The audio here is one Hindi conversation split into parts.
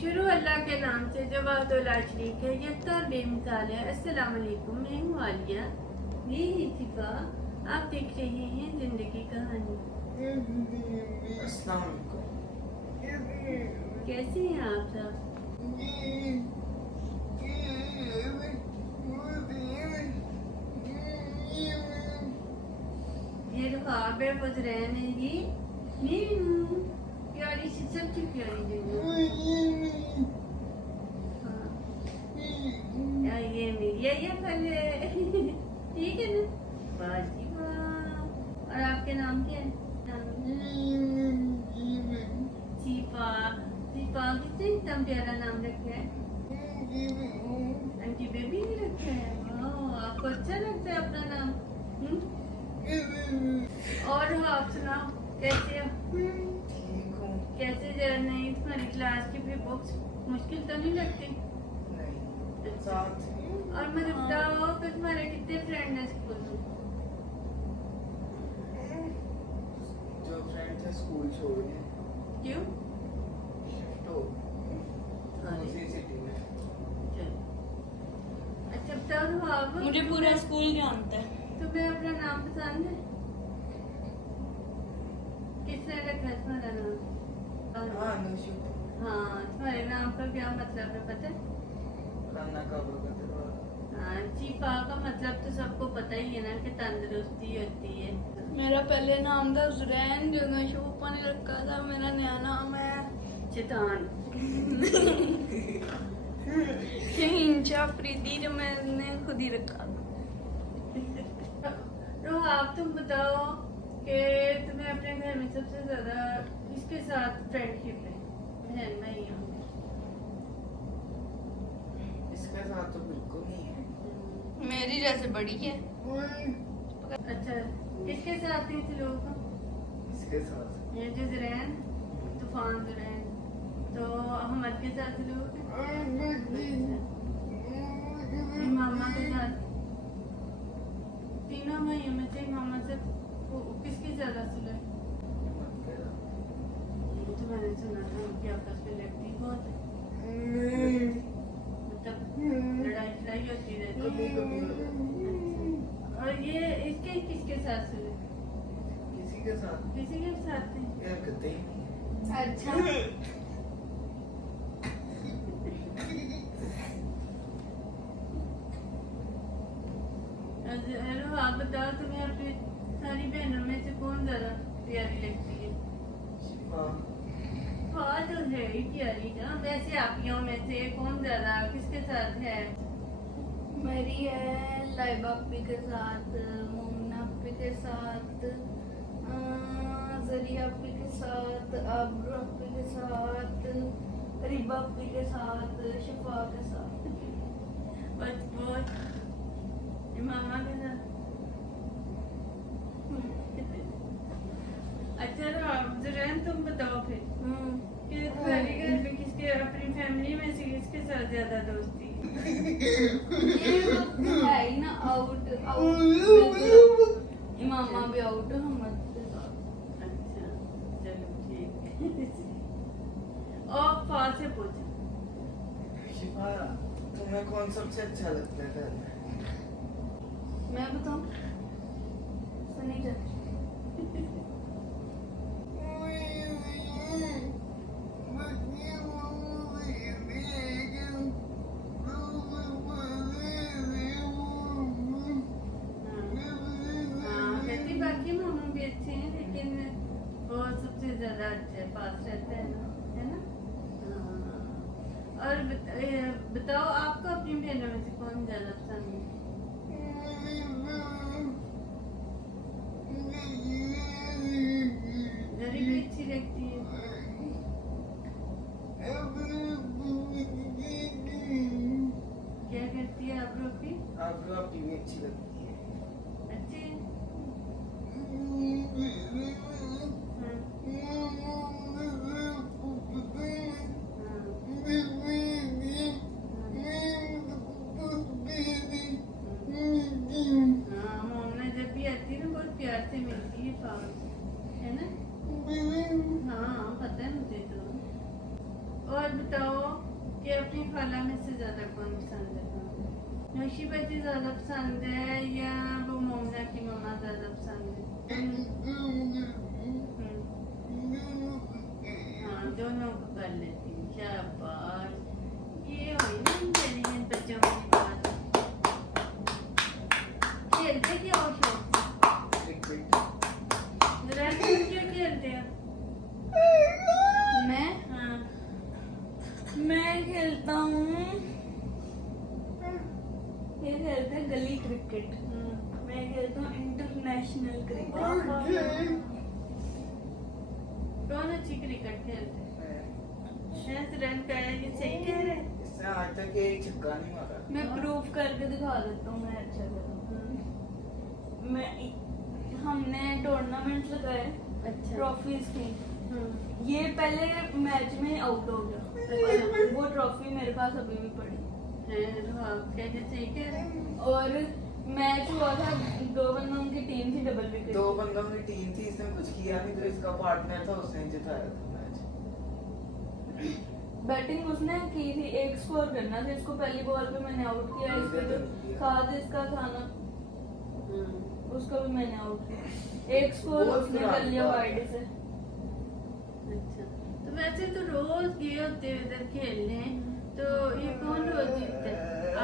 शुरू अल्लाह के नाम से जो वाहदुल शरीक है, यकता और बेमिसाल है। अस्सलाम वालेकुम, मैं हूँ आलिया, ये है सिफा। आप देख रहे हैं जिंदगी कहानी। अस्सलाम वालेकुम। कैसे हैं आप सब? ये रुखाब है, बुजरैन है, ये मीनू प्यारी सी सबसे प्यारी जगह। हाँ, ये मेरी ये फल है। ठीक है ना? वाह जी वाह। और आपके नाम क्या है? सीफा। सीफा किसने इतना प्यारा नाम रखा है? आंटी बेबी ने रखा है। वाह, आपको अच्छा लगता है अपना नाम? और आप सुनाओ, कैसे हो? ठीक हूँ। कैसे जरा नहीं, तुम्हारी क्लास की भी बुक्स मुश्किल तो नहीं लगती? नहीं। साथ और मुझे बताओ कि तुम्हारे कितने फ्रेंड हैं स्कूल में? जो फ्रेंड थे स्कूल छोड़ गए। क्यों? शिफ्ट हो दूसरी सिटी में। अच्छा बताओ आप, मुझे पूरा स्कूल जानता है। तुम्हें अपना नाम पसंद है? किसने रखा है तुम्हारा नाम? हाँ नशु हाँ, तुम्हारे नाम का क्या मतलब है पता है? खाना का बरकत है। हाँ, चीफा का मतलब तो सबको पता ही है ना कि तंदुरुस्ती होती है। मेरा पहले नाम था जुरैन, जो नशूपा ने रखा था। मेरा नया नाम है शैतान। शहीनशाह अफरीदी, जो मैंने खुद ही रखा था। तो आप तुम बताओ कि तुम्हें अपने घर में सबसे ज्यादा किसके साथ फ्रेंडशिप है? बहन भाई होंगे। इसके साथ तो बिल्कुल नहीं है। मेरी जैसे बड़ी है। अच्छा, किसके साथ नहीं थे लोग? इसके साथ ये जो जुरैन, तूफान जुरैन, तो अहमद के साथ लोग, मामा के साथ। तीनों भाइयों में से मामा से किसकी ज्यादा सुलह? तो मैंने सुना था उनकी आपस में लड़ती बहुत है, मतलब लड़ाई लड़ाई होती रहती कभी है। कभी और ये इसके किसके साथ सुलह? किसी के साथ किसी के साथ नहीं? यार करते ही नहीं है। अच्छा, हेलो, आप बताओ तुम्हें अपनी सारी बहनों में से कौन ज्यादा प्यारी लगती है? शिफा हाँ तो है ही प्यारी ना। वैसे आपियों में से कौन ज्यादा किसके साथ है? मेरी है लाइबा अपी के साथ, मोमना अपी के साथ, जरिया अपी के साथ, आबरू अपी के साथ, रिबा अपी के साथ, शिफा के साथ। बस बहुत मामा के साथ। अच्छा तो आप जुरैन तुम बताओ फिर कि तुम्हारे घर में किसके, अपनी फैमिली में से किसके साथ ज्यादा दोस्ती है? ये है ही ना, आउट आउट। मामा भी आउट है हम के साथ। अच्छा चलो ठीक है। और फाल से पूछो। शिफा तुम्हें कौन सबसे अच्छा लगता है? मैं बताऊं? सनी चाची। हाँ, कहती बाकी मामा भी अच्छे हैं, लेकिन वो सबसे ज्यादा अच्छे पास रहते हैं ना, है ना? हाँ। और बताओ आपको अपनी बहनों में से कौन ज्यादा पसंद है? जरी भी अच्छी लगती है। क्या करती है आप लोग की? आपको आपकी भी अच्छी लगती है। अच्छी है? हाँ, मोमना जब भी आती है ना बहुत प्यार से मिलती है, पावन है ना? हाँ पता है मुझे तो। और बताओ खाला में से ज्यादा कौन पसंद है तुम्हें? नौशीबती ज्यादा पसंद है या वो मोमना की मम्मा ज्यादा पसंद है? हाँ, दोनों को कर लेती हूँ। शाबाश, ये हुई ना इंटेलिजेंट बच्चों की बात। खेलते क्या हो शौक से? क्रिकेट। जरा तुम क्या खेलते हो? मैं हाँ, मैं खेलता हूँ, ये खेलते हैं गली क्रिकेट। मैं खेलता हूँ इंटरनेशनल क्रिकेट। कौन अच्छी क्रिकेट खेलते हैं? शायद रन का है, ये सही कह रहे हैं। इसने आज तक एक छक्का नहीं मारा। मैं प्रूफ करके दिखा देता हूँ मैं अच्छा खेलता हूँ। मैं हमने टूर्नामेंट लगाए, अच्छा। ट्रॉफीज की। हाँ। ये पहले मैच में आउट हो गया और वो ट्रॉफी मेरे पास अभी भी पड़ी है, तो आप कहते सही कह रहे हैं। और मैच हुआ था, 2 बंदों की टीम थी, डबल विकेट। 2 बंदों की टीम थी, इसने कुछ किया नहीं, तो इसका पार्टनर था, उसने जिताया था मैच। बैटिंग उसने की थी, एक स्कोर करना था, इसको पहली बॉल पे मैंने आउट किया। इसके जो साथ इसका था ना, उसको भी मैंने आउट किया। एक स्कोर बहुत उसने खराब कर लिया बात वाइड है। से। अच्छा, तो वैसे तो रोज गए होते हैं उधर खेलने, तो ये कौन रोज जीतता है?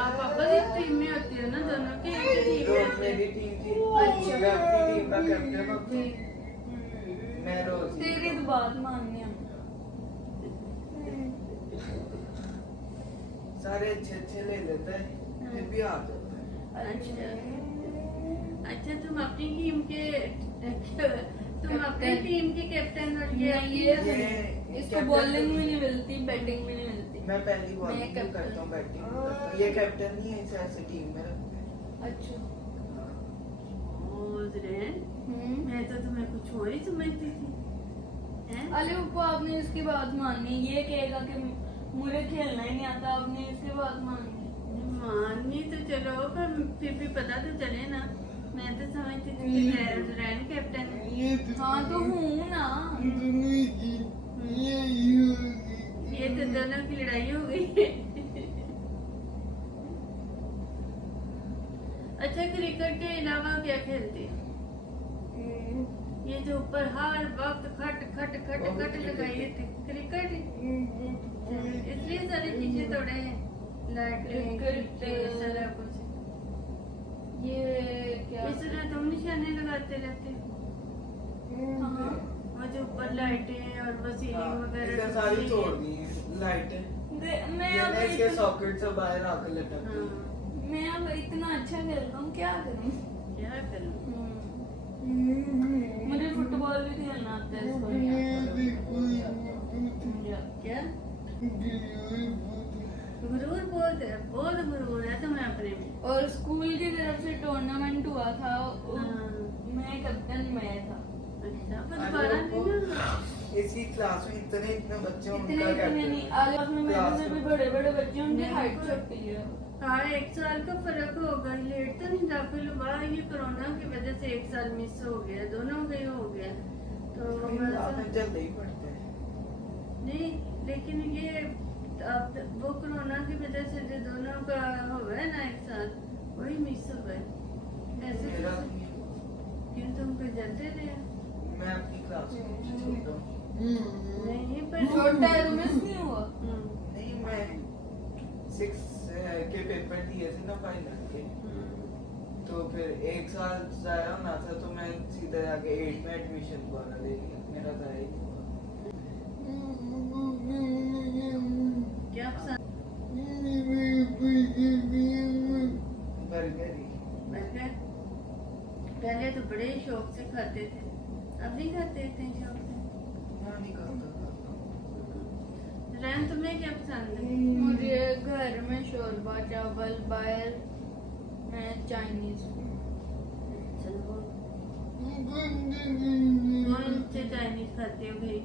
आप आपस की टीम में होते हो ना, दोनों की एक ही टीम में रोज होते मेरी हैं। टीम थी, अच्छा। मैं अपनी टीम का कैप्टन हूँ। मैं रोज तेरी तो बात माननी है। सारे अच्छे ले लेते हैं, फिर भी हार जाते हैं। अच्छा, अच्छा, तुम अपनी टीम के कैप्टन और नहीं, ये इसको कैप्टन बॉलिंग तो भी नहीं मिलती, बैटिंग भी नहीं मिलती। मैं पहली बॉल मैं कैप्टन। करता हूँ, बैटिंग करता हूँ। ये कैप्टन नहीं है, इसे ऐसे टीम में रखते हैं। अच्छा। मैं तो तुम्हें कुछ और ही समझती थी। हैं? अली उपो, आपने इसकी बात माननी। ये कहेगा कि मुझे खेलना ही नहीं आता, आपने इसकी बात माननी। माननी तो चलो, पर फिर भी पता तो चले ना। मैं तो समझती थी कि रैन कैप्टन है। हाँ तो हूँ ना। ये तो दोनों की लड़ाई हो गई है। अच्छा, क्रिकेट के अलावा क्या खेलते हैं? ये जो ऊपर हर वक्त खट खट खट खट लगाई रहती क्रिकेट, इसलिए सारी चीजें तोड़े हैं, क्रिकेट, सारा कुछ। ये क्या? इसलिए तुम निशाने लगाते रहते हो। हाँ। वो जो ऊपर लाइटें और वो सीलिंग वगैरह इसे सब सारी चीजें। तोड़ दी हैं लाइटें। मैं ये अब ना इसके इतना- सॉकेट से बाहर आकर लटक गई। हाँ, मैं अब इतना अच्छा खेलता हूँ, क्या करूँ? क्या करूं? मुझे फुटबॉल भी खेलना आता है, इसको नहीं आता। मुझे क्या गुरूर बहुत है, बहुत गुरूर है तुम्हें अपने में। और स्कूल की तरफ से टूर्नामेंट हुआ था, हाँ। मैं कैप्टन मैं था। अच्छा, पर अरे दोबारा वो- नहीं होगा। इसी क्लास में इतने बच्चे इतने उनका इतने कैप्टन नहीं, आगे में मेरे से भी बड़े बड़े बच्चे, उनकी हाइट छोटी है। हाँ, 1 साल का फर्क होगा। लेट तो नहीं दाखिल हुआ, ये कोरोना की वजह से 1 साल मिस हो गया, दोनों का ही हो गया। तो आपने जल्दी ही पढ़ते हैं। नहीं, लेकिन ये अब वो कोरोना की वजह से जो दोनों का हो गया ना 1 साल, वही मिस हो गए। ऐसे मेरा क्यों तुम पे जलते रहे? मैं अपनी क्लास में छोटा हूँ। नहीं, पर छोटा है तो मिस नहीं हुआ। नहीं, मैं 6 के पेपर दिए थे ना फाइनल के, तो फिर 1 साल जाया होना था, तो मैं सीधा जाके 8 में एडमिशन दोबारा ले लिया। मेरा जाया ही नहीं क्या पसंद? बर्गर ही। बर्गर पहले तो बड़े शौक से खाते थे, अब नहीं खाते इतने शौक से। हाँ, नहीं खाता था। रैन, तुम्हें क्या पसंद है? मुझे घर में शोरबा चावल, बाहर मैं चाइनीज। चलो, कौन से चाइनीज खाते हो भाई?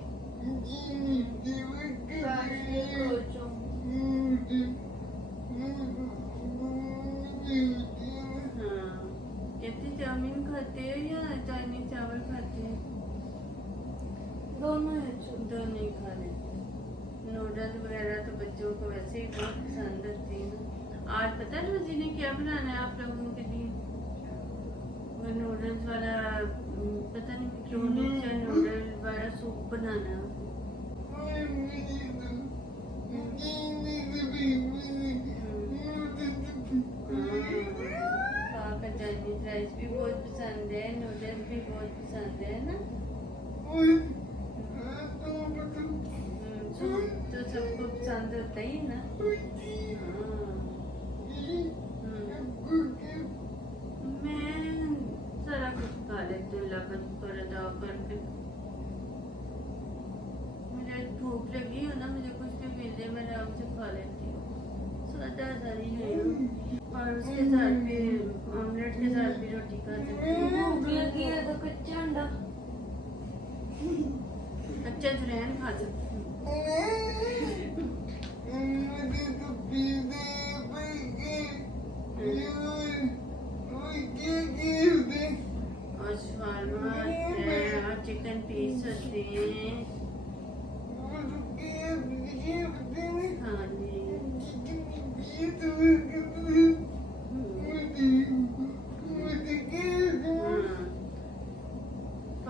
हाँ, कहते चाउमीन खाते हो या चाइनीज चावल खाते हो? दोनों है। दोनों ही खा लेते हो। नूडल्स वगैरह तो बच्चों को वैसे ही बहुत पसंद होती है ना। आज पता है रोजी ने क्या बनाना है आप लोगों के लिए? वो नूडल्स वाला पता नहीं मैक्रोनी या नूडल वाला सूप बनाना है। पापा चाइनीज राइस भी बहुत पसंद है, नूडल्स भी बहुत पसंद है ना। सूप तो सबको पसंद होता ही है ना। मैं सारा कुछ खा लेती हूँ, अल्लाह का शुक्र अदा करके। मुझे भूख लगी हो ना, मुझे कुछ भी मिल जाए मैं आराम से खा लेती हूँ। स्वादा सारी है और उसके साथ भी ऑमलेट के साथ भी रोटी खा सकती हूँ। भूख लगी है तो कच्चा अंडा अच्छा जुरैन खा सकती हूँ। और शवारमा है और चिकन पीस होते हैं। हाँ जी।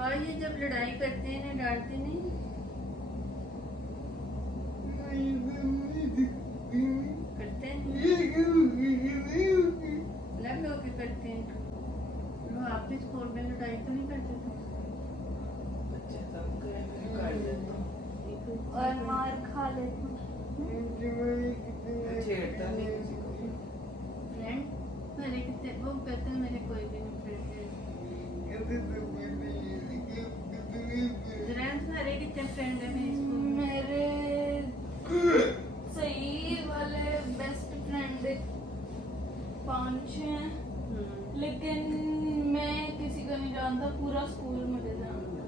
और ये जब लड़ाई करते हैं ना डांटते नहीं? करते हैं लग लो के करते हैं। वो आप भी स्कूल में लड़ाई तो नहीं करते थे? बच्चे तंग करे मैं कर देता हूँ। और मार खा लेती हूँ। मैं छेड़ता नहीं किसी को भी। फ्रेंड मेरे कितने वो कहते हैं मेरे कोई भी नहीं फ्रेंड है। जुरैन तुम्हारे कितने फ्रेंड है मेरे स्कूल में? मेरे सही वाले बेस्ट फ्रेंड 5 हैं, लेकिन मैं किसी को नहीं जानता। पूरा स्कूल मुझे जानता है।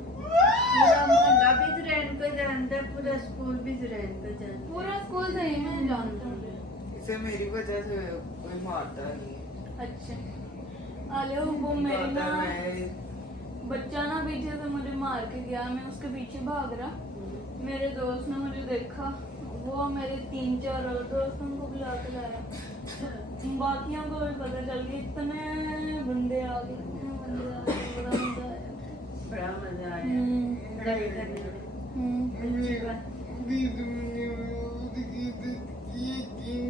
पूरा मोहल्ला भी जुरैन को जानता है, पूरा स्कूल भी जुरैन को जानता है। पूरा स्कूल सही में जानता हूँ। इसे मेरी वजह से कोई मारता नहीं है। अच्छा आले वो मेरी ना बच्चा ना पीछे से मुझे मार के गया, मैं उसके पीछे भाग रहा, मेरे दोस्त ने मुझे देखा, वो मेरे 3-4 और दोस्तों को बुला के लाया। बाकियों को भी पता चल गया। इतने बंदे आ गए, बड़ा मजा आया। बड़ा मजा आया लड़ाई करने में। अच्छी बात।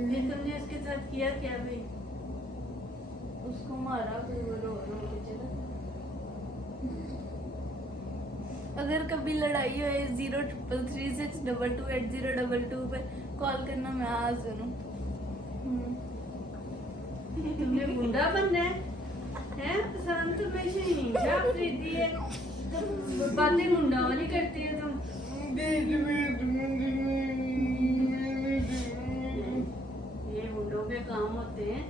ये तुमने उसके साथ किया क्या भाई? उसको मारा, फिर वो रो के चला। अगर कभी लड़ाई हो 03336228 पे कॉल करना, मैं आ सुनूं। तुमने गुंडा बनना है? पसंद तुम्हें शहींशा अफरीदी है, बातें गुंडा वाली करती है तुम। ये गुंडों के काम होते हैं।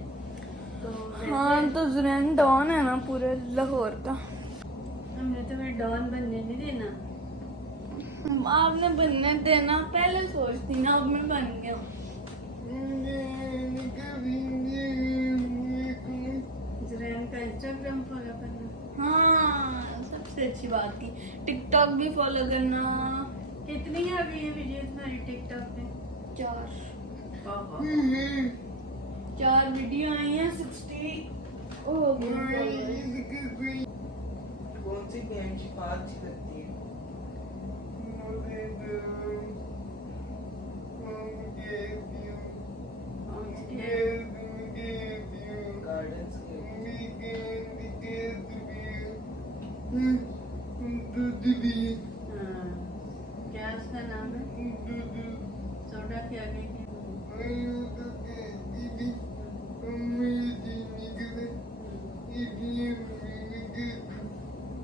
तो हाँ तो जुरैन डॉन है ना पूरे लाहौर का। हमने तुम्हें डॉन बनने नहीं देना। आपने बनने देना, पहले सोचती ना, अब मैं बन गया। जुरैन का इंस्टाग्राम फॉलो करना। हाँ सबसे अच्छी बात थी। टिकटॉक भी फॉलो करना। कितनी आ गई है वीडियोस तुम्हारी टिकटॉक पे? 4 वीडियो आई हैं, 60 हो गई। कौन सी गेम शिफा अच्छी लगती है? गार्डन्स हाँ। क्या उसका नाम है? सोडा क्या गई थी?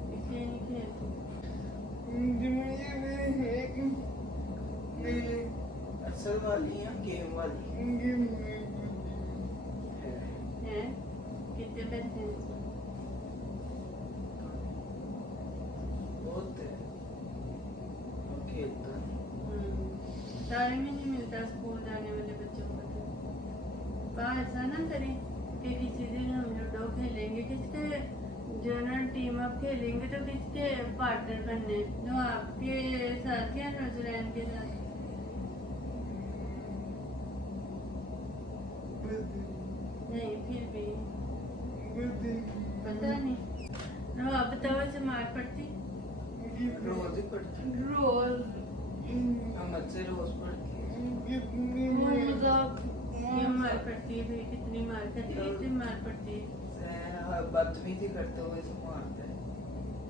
इसलिए नहीं खेलती। असल वाली या गेम वाली? है कितने पैसे हैं? बहुत है, और खेलता नहीं। सारे में नहीं मिलता स्कूल जाने वाले बच्चों को। तो कहाँ ऐसा ना करें कि किसी दिन हम लूडो खेलेंगे, किसके जो ना टीम अप खेलेंगे तो किसके पार्टनर बनने, जो आपके साथ या नजरैन के साथ? नहीं फिर भी पता नहीं। नो आप बताओ ऐसे मार पड़ती रोज ही पढ़ती रोज हम से रोज पढ़ती है। मजाक क्यों मार पड़ती है फिर? कितनी मार खाती है? इतनी मार पड़ती है? बदतमीजी करते हुए से मारते हैं।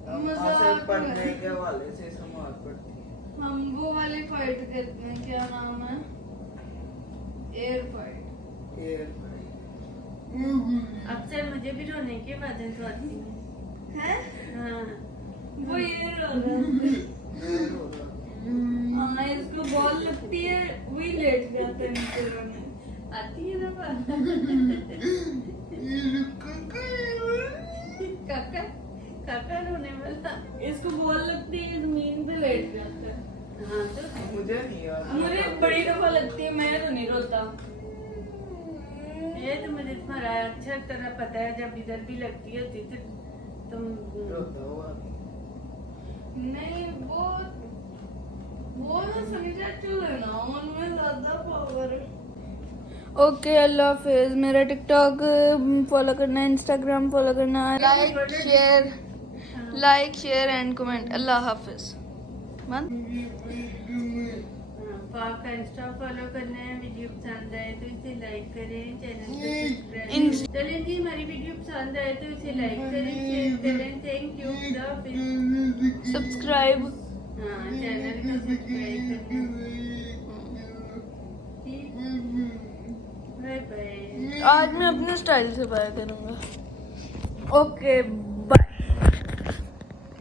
हम मजाक से पढ़ने में। के हवाले से इसे मार पड़ती है। हम वो वाले फाइट करते हैं, क्या नाम है, एयर फाइट। ये भाई अक्सर मुझे भी रोने की आवाजें तो आती हैं। है हाँ वो ये रो रहा है। ये रो रहा। हाँ इसको बॉल लगती है वही लेट जाते हैं नीचे रोने। आती है ना बात। काका काका रोने वाला। इसको बॉल लगती है जमीन पे लेट जाता है। हाँ तो मुझे नहीं आता। मुझे बड़ी दफा लगती है, मैं तो नहीं रोता। ये तो मुझे तुम्हारा अच्छा तरह पता है, जब इधर भी लगती होती तो तुम रोता हुआ नहीं वो ना सब्जेक्टिव है ना, उनमें ज्यादा पावर है। ओके अल्लाह हाफिज। मेरा टिकटॉक फॉलो करना, इंस्टाग्राम फॉलो करना, लाइक शेयर एंड कमेंट। अल्लाह हाफिज। पाप का इंस्टा फॉलो करना है। वीडियो पसंद आए तो इसे लाइक करें, चैनल को सब्सक्राइब। चलें जी, हमारी वीडियो पसंद आए तो इसे लाइक करें, शेयर करें। Thank you. सब्सक्राइब। हाँ चैनल को सब्सक्राइब करना। Bye bye. आज मैं अपने स्टाइल से बाय करूंगा। ओके